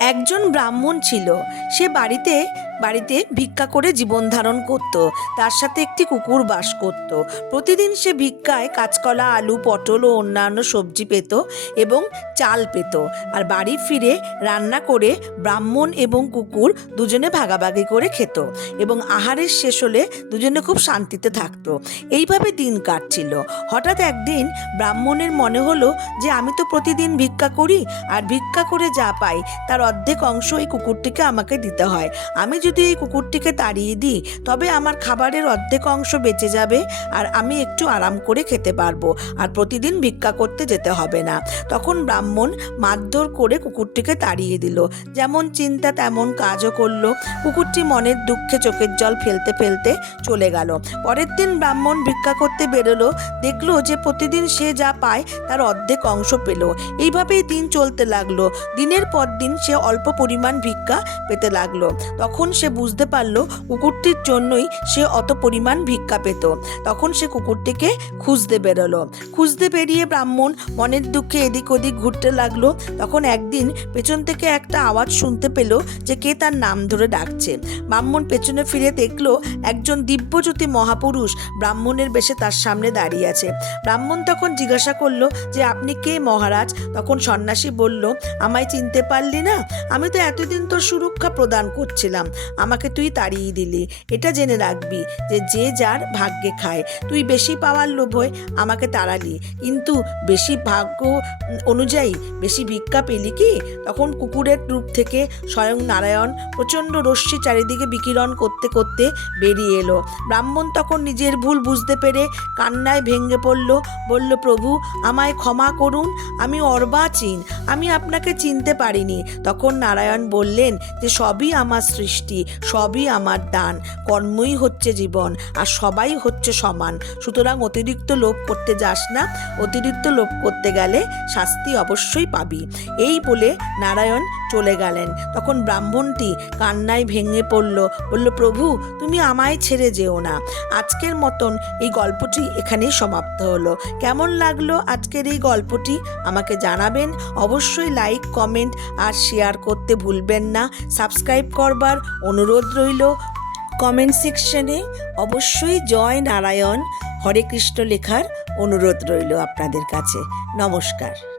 একজন ব্রাহ্মণ ছিল। সে বাড়িতে বাড়িতে ভিক্ষা করে জীবন ধারণ করত। তার সাথে একটি কুকুর বাস করত। প্রতিদিন সে ভিক্ষায় কাঁচকলা, আলু, পটল ও অন্যান্য সবজি পেত এবং চাল পেত। আর বাড়ি ফিরে রান্না করে ব্রাহ্মণ এবং কুকুর দুজনে ভাগাভাগি করে খেত এবং আহারের শেষ হলে দুজনে খুব শান্তিতে থাকতো। এইভাবে দিন কাটছিল। হঠাৎ একদিন ব্রাহ্মণের মনে হলো যে আমি তো প্রতিদিন ভিক্ষা করি, আর ভিক্ষা করে যা পাই তার অর্ধেক অংশ এই কুকুরটিকে আমাকে দিতে হয়। আমি যদি এই কুকুরটিকে তাড়িয়ে দিই তবে আমার খাবারের অর্ধেক অংশ বেঁচে যাবে, আর আমি একটু আরাম করে খেতে পারবো, আর প্রতিদিন ভিক্ষা করতে যেতে হবে না। তখন ব্রাহ্মণ মারধর করে কুকুরটিকে তাড়িয়ে দিল। যেমন চিন্তা তেমন কাজও করলো। কুকুরটি মনের দুঃখে চোখের জল ফেলতে ফেলতে চলে গেল। পরের দিন ব্রাহ্মণ ভিক্ষা করতে বেরোলো। দেখলো যে প্রতিদিন সে যা পায় তার অর্ধেক অংশ পেল। এইভাবেই দিন চলতে লাগলো। দিনের পর দিন সে অল্প পরিমাণ ভিক্ষা পেতে লাগলো। তখন সে বুঝতে পারলো কুকুরটির জন্যই সে অত পরিমাণ ভিক্ষা পেত। তখন সে কুকুরটিকে খুঁজতে বেরোলো। খুঁজতে বেরিয়ে ব্রাহ্মণ মনের দুঃখে এদিক ওদিক ঘুরতে লাগলো। তখন একদিন পেছন থেকে একটা আওয়াজ শুনতে পেল যে কে তার নাম ধরে ডাকছে। ব্রাহ্মণ পেছনে ফিরে দেখলো একজন দিব্যজ্যোতি মহাপুরুষ ব্রাহ্মণের বেশে তার সামনে দাঁড়িয়ে আছে। ব্রাহ্মণ তখন জিজ্ঞাসা করলো যে আপনি কে মহারাজ? তখন সন্ন্যাসী বলল, আমায় চিনতে পারলি না? আমি তো এতদিন তোর সুরক্ষা প্রদান করছিলাম, আমাকে তুই তাড়িয়ে দিলি। এটা জেনে রাখবি যে যে যার ভাগ্যে খায়। তুই বেশি পাওয়ার লোভে আমাকে তাড়ালি, কিন্তু বেশি ভাগ্য অনুযায়ী বেশি ভিক্ষা পেলি কি? তখন কুকুরের রূপ থেকে স্বয়ং নারায়ণ প্রচণ্ড রশ্মি চারিদিকে বিকিরণ করতে করতে বেরিয়ে এলো। ব্রাহ্মণ তখন নিজের ভুল বুঝতে পেরে কান্নায় ভেঙে পড়ল। বলল, প্রভু আমায় ক্ষমা করুন, আমি অর্বাচীন, আমি আপনাকে চিনতে পারিনি। তখন নারায়ণ বললেন যে সবই আমার সৃষ্টি, সবই আমার দান, কর্মই হচ্ছে জীবন, আর সবাই হচ্ছে সমান। সুতরাং অতিরিক্ত লোভ করতে যাস না, অতিরিক্ত লোভ করতে গেলে শাস্তি অবশ্যই পাবি। এই বলে নারায়ণ চলে গেলেন। তখন ব্রাহ্মণটি কান্নায় ভেঙে পড়ল। বলল, প্রভু তুমি আমায় ছেড়ে যেও না। আজকের মতন এই গল্পটি এখানেই সমাপ্ত হলো। কেমন লাগলো আজকের এই গল্পটি আমাকে জানাবেন। অবশ্যই লাইক, কমেন্ট আর শেয়ার করতে ভুলবেন না। সাবস্ক্রাইব করবার অনুরোধ রইল। কমেন্ট সেকশনে অবশ্যই জয় নারায়ণ, হরে কৃষ্ণ লেখার অনুরোধ রইল আপনাদের কাছে। নমস্কার।